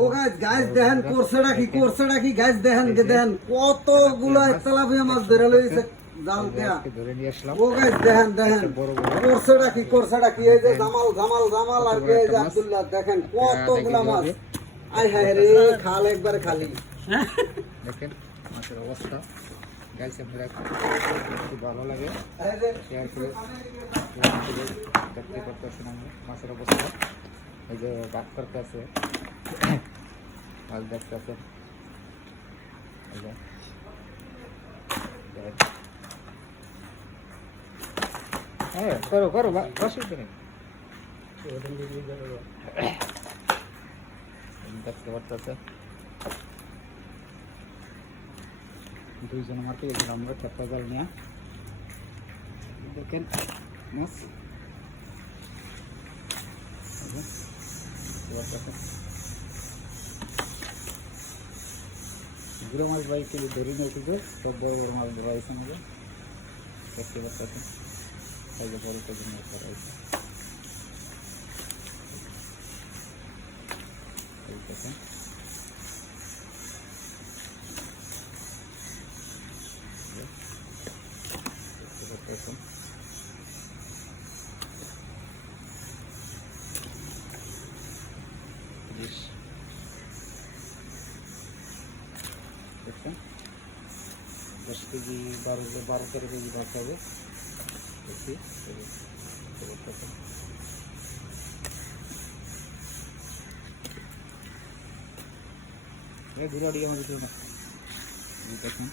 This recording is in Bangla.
ও গাইস দেখেন কোর্সেটা কি গাইস দেখেন কতগুলো তেলাপিয়া মাছ ধরে লইছে জাল দিয়া ধরে নিয়ে আসলাম। ও গাইস দেখেন কোর্সেটা কি এই যে জামাল আর কি এই যে আব্দুল্লাহ দেখেন কতগুলো মাছ আয় হায় রে খাল একবারে খালি দেখেন মাছের অবস্থা গাইস আপনারা খুব ভালো লাগে এই যে শেয়ার করে দেখতে পারতেছেন আমরা মাছের অবস্থা এই যে ভাগ করতে আছে মাছ দেখতেছে এই যে হ্যাঁ করো অসুবিধা নেই দেখতে পারতেছে দুইজন মারতে গেছিলাম আমরা চারটা জাল নিয়ে দেখেন মাছ গুঁড়ো মাছ বাই কিলো ধরে নিয়ে এসেছে সব বড় বড় মাছ ধরা হয়েছে আমাদের দেখতে পাচ্ছেন এই যে বড় কেজি মাছ ধরা হয়েছে দেখেন দেখছেন 10 কেজি 12-13 কেজি মাছ হবে দেখি ঘুরে দিকে আমাদের না দেখুন